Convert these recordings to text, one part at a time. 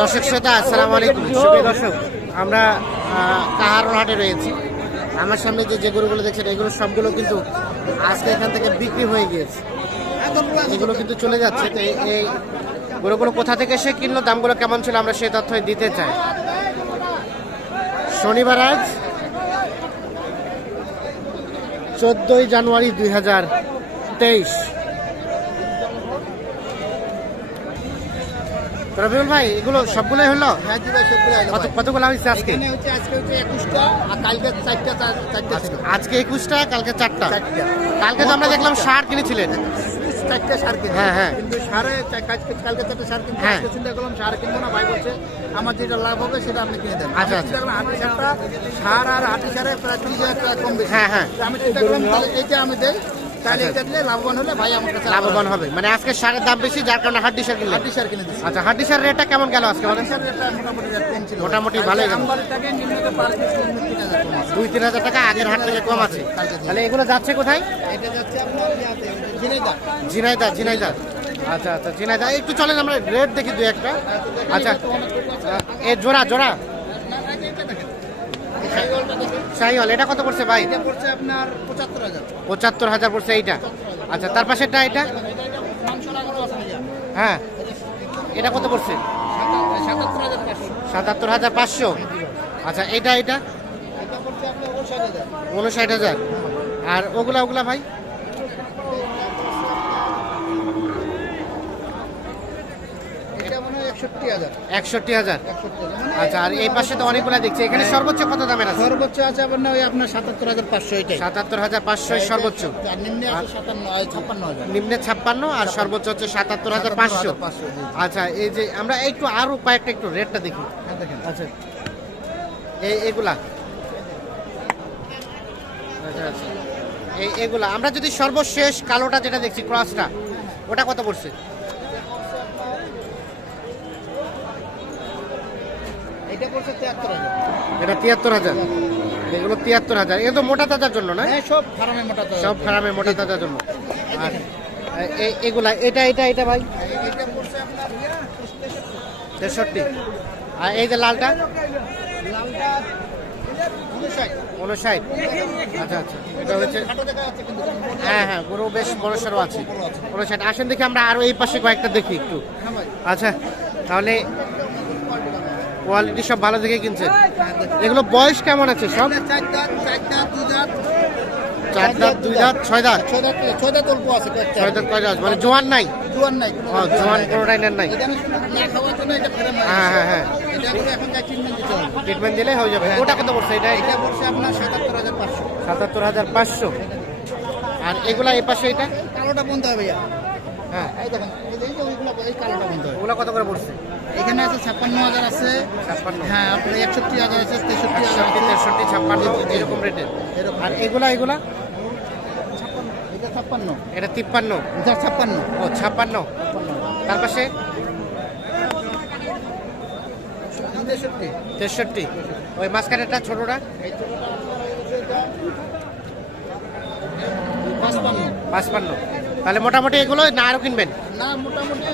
দর্শক শ্রোতা, আসসালামু আলাইকুম। সুপ্রিয় দর্শক, আমরা কাহারোল হাটে রয়েছি। আমার সামনে যে যে গরুগুলো দেখছেন, এগুলো সবগুলো কিন্তু আজকে এখান থেকে বিক্রি হয়ে গিয়েছে। এগুলো কিন্তু চলে যাচ্ছে। তো এই গরুগুলো কোথা থেকে সে কিনলো, দামগুলো কেমন ছিল, আমরা সেই তথ্য দিতে চাই। শনিবার আজ, চোদ্দই জানুয়ারি দুই হাজার তেইশ। রবিউল ভাই এগুলো সবগুলোই হলো? হ্যাঁ। কতগুলো হয়েছে আজকে? হচ্ছে আজকে একুশটা আর কালকে চারটা কালকে তো আমরা দেখলাম সার কিনেছিলেন। চারটা সার কিনবো। হ্যাঁ, হ্যাঁ। কিন্তু সারে কালকে চারটা সার কিনবো। হ্যাঁ। আজকে চিন্তা করলাম সার কিনবো না ভাই বলছে আমার যেটা লাভ হবে সেটা আপনি কিনে দেন। আচ্ছা, আমি চিন্তা করলাম সারটা সার আর হাঁটি সারে প্রায় ত্রিশ হাজার টাকা কম বেশি। হ্যাঁ, হ্যাঁ। আমি চিন্তা করলাম তাহলে এইটা আমি দেই। তাহলে এটা লাভবান হলে ভাই আমার কাছে লাভবান হবে। মানে আজকে সারের দাম বেশি যার কারণে হাড্ডি সার কিনলেন? হাঁটি সার কিনে দিচ্ছি আচ্ছা হাড্ডি সার রেটটা কেমন গেল আজকে বলেন? মোটামুটি ভালোই গেল। দুই তিন হাজার টাকা আগের হাট থেকে কম আছে। তাহলে এগুলো যাচ্ছে কোথায়? এটা যাচ্ছে আপনার ইয়াতে, ঝিনাইদহ। ঝিনাইদা। ঝিনাইদা আচ্ছা আচ্ছা ঝিনাইদা। একটু চলেন আমরা রেট দেখি দুই একটা। আচ্ছা এ জোড়া জোড়া। শাহিওয়াল এটা কত পড়ছে ভাই? এটা পড়ছে আপনার পঁচাত্তর হাজার। পঁচাত্তর হাজার পড়ছে এইটা। আচ্ছা তার পাশেরটা এটা। হ্যাঁ এটা কত পড়ছে? সাতাত্তর- হাজার পাঁচশো। আচ্ছা এটা এটা উনষাট হাজার। আর ওগুলা ওগুলা ভাই এটা মনে হয় একষট্টি হাজার। আচ্ছা আর এই পাশে তো অনেকগুলা দেখছি। এখানে সর্বোচ্চ কত দামের আছে? সর্বোচ্চ আছে আপনার ওই আপনার সাতাত্তর হাজার পাঁচশো এটাই। সাতাত্তর হাজার পাঁচশো সর্বোচ্চ। নিম্নে সাতান্ন ছাপ্পান্ন হাজার। নিম্নে ছাপ্পান্ন আর সর্বোচ্চ হচ্ছে সাতাত্তর হাজার পাঁচশো। আচ্ছা এই যে আমরা একটু আরও কয়েকটা একটু রেটটা দেখি। হ্যাঁ, দেখেন। আচ্ছা এই এগুলা। আচ্ছা আচ্ছা। এই এগুলা। আমরা যদি সর্বশেষ কালোটা যেটা দেখছি ক্রসটা ওটা কত পড়ছে? এটা তিয়াত্তর হাজার। এটা তিয়াত্তর হাজার। এগুলো তিয়াত্তর হাজার। এ তো মোটা তাজার জন্য না? হ্যাঁ সব ফার্মে মোটা সব খারাপে মোটা তাজার জন্য। আর এগুলা এটা এটা এটা ভাই? তেষট্টি। আর এই যে লালটা? লালটা উনষাট। আচ্ছা আচ্ছা। এটা হচ্ছে হ্যাঁ হ্যাঁ গরু বেশ বড় সড়ো আছে। উনষাট। আসেন দেখি আমরা আরও এই পাশে কয়েকটা দেখি একটু। হ্যাঁ আচ্ছা তাহলে কোয়ালিটি সব ভালো দেখে কিনছেন এগুলো বয়স কেমন আছে সব? চার দাঁত দুই দাঁত ছয় দাঁত? ছয় দাঁত ছয় দাঁত অল্প আছে ছয় দাঁত কয় দাঁত? মানে জোয়ান নাই? জোয়ান নাই জোয়ান কোনোটাই নেন নাই? হ্যাঁ হ্যাঁ হ্যাঁ। ট্রিটমেন্ট দিলে হয়ে যাবে। ওটা কত পড়ছে এটা? এটা পড়ছে আপনার সাতাত্তর হাজার পাঁচশো। সাতাত্তর হাজার পাঁচশো। আর এগুলা এই পাশে এটা? কালোটা বন্ধ হবে হ্যাঁ এই দেখেন এই যে ওইগুলো এই কালোটা বন্ধ ওগুলা কত করে পড়ছে? এখানে আছে ছাপ্পান্ন হাজার আছে। হ্যাঁ আপনার একষট্টি হাজার আছে তেষট্টি হাজার তেষট্টি ছাপ্পান্ন এরকম রেটের। এরকম আর এগুলা এগুলা? এটা ছাপ্পান্ন। এটা তিপ্পান্ন। এটা ছাপ্পান্ন। ও ছাপ্পান্ন। তার পাশে? তেষট্টি। ওই মাঝখানেরটা ছোটটা? পাঁচপান্ন। পাঁচপান্ন। তাহলে মোটামুটি এগুলো না আরও কিনবেন না মোটামুটি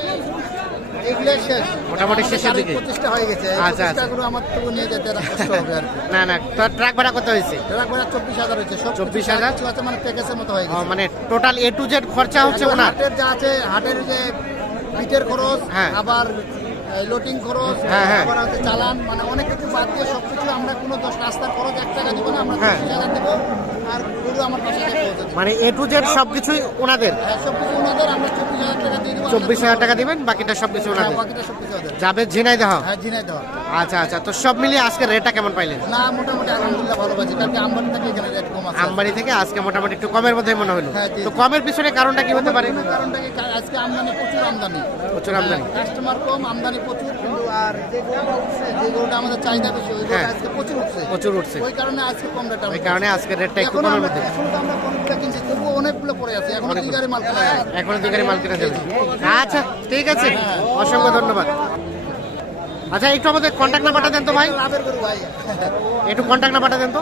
মোটামুটি শেষের দিকে। প্রতিষ্ঠা হয়ে গেছে আচ্ছা, আচ্ছা। প্রতিষ্ঠা করে আমার তো নিয়ে যেতে কষ্ট হবে আর না না তো ট্রাক ভাড়া কত হয়েছে ট্রাক ভাড়া চব্বিশ হাজার হয়েছে সব 24,000? কিছু আছে মানে প্যাকেজের মতো হয়ে গেছে মানে টোটাল এ টু জেড খরচা হচ্ছে ওনার হাটের যা আছে হাটের যে খরচ হ্যাঁ। আবার লোটিং খরচ হ্যাঁ, হ্যাঁ। আবার হচ্ছে চালান মানে অনেক কিছু বাদ দিয়ে সব কিছু আমরা কোনো দশ রাস্তার খরচ এক টাকা দিব না আমরা। হাজার দেবো আর আমার মানে এ টু জেড সব কিছুই ওনাদের? হ্যাঁ চব্বিশ হাজার টাকা দিয়ে দেবো। চব্বিশ হাজার টাকা দিবেন বাকিটা সব কিছু হ্যাঁ, ওনাদের। যাবে ঝিনাই দেওয়া? হ্যাঁ আচ্ছা আচ্ছা তো সব মিলিয়ে আজকে রেটটা কেমন পাইলেন? না মোটামুটি আলহামদুলিল্লাহ ভালো পাচ্ছি আমবানি থেকে এখানে রেট কম আছে। আমবাড়ি থেকে আজকে মোটামুটি একটু কমের মধ্যে মনে হলো। তো কমের পিছনে কারণটা কি হতে পারে? কারণটা কি? আজকে আমদানি প্রচুর আমদানি। প্রচুর আমদানি। কাস্টমার কম আমদানি প্রচুর। কিন্তু আর যে গরুটা আমাদের চাহিদা বেশি ওই। আজকে প্রচুর উঠছে। প্রচুর উঠছে। ওই কারণে আজকে কম রেট ওই কারণে আজকে রেটটা একটু এখন আমরা এখন তো আমরা অনেকগুলো কিনছি তবুও অনেকগুলো পড়ে আছে। এখন মাল এখনও দিকে মাল কিনা যাবে আচ্ছা ঠিক আছে। অসংখ্য ধন্যবাদ। আচ্ছা একটু আমাদের কন্ট্যাক্ট নাম্বারটা দেন তো ভাই। লাভের গরু ভাই। একটু কন্ট্যাক্ট নাম্বারটা দেন তো।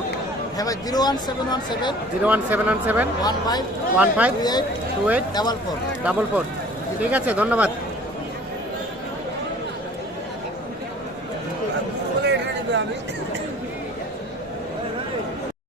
হ্যাঁ ভাই zero one seven one seven zero one seven one seven one five one five eight two eight double four. Double four. ঠিক আছে ধন্যবাদ। আমি